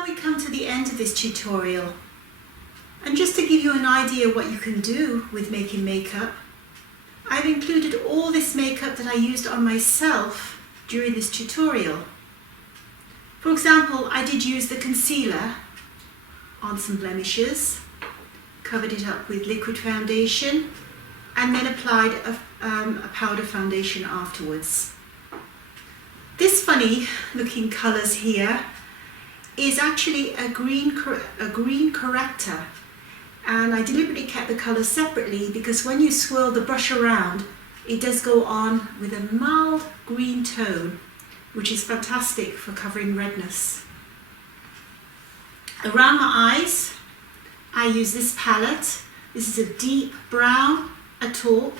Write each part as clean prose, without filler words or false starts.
now we come to the end of this tutorial. And just to give you an idea what you can do with making makeup, I've included all this makeup that I used on myself during this tutorial. For example, I did use the concealer on some blemishes, covered it up with liquid foundation, and then applied a powder foundation afterwards. This funny looking colours here is actually a green corrector, and I deliberately kept the colours separately because when you swirl the brush around, it does go on with a mild green tone, which is fantastic for covering redness. Around my eyes, I use this palette. This is a deep brown, a taupe,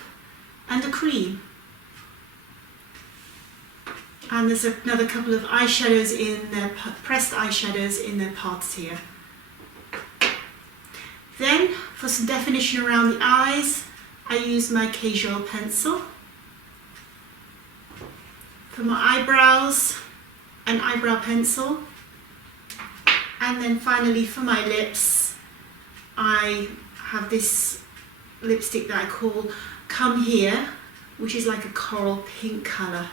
and a cream. And there's another couple of eyeshadows in their pressed eyeshadows in their pots here. Then, for some definition around the eyes, I use my Kajal pencil. For my eyebrows, an eyebrow pencil. And then finally for my lips, I have this lipstick that I call Come Here, which is like a coral pink colour.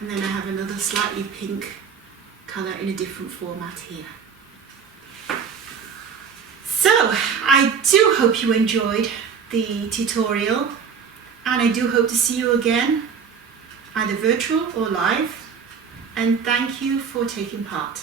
And then I have another slightly pink colour in a different format here. So, I do hope you enjoyed the tutorial, and I do hope to see you again, either virtual or live, and thank you for taking part.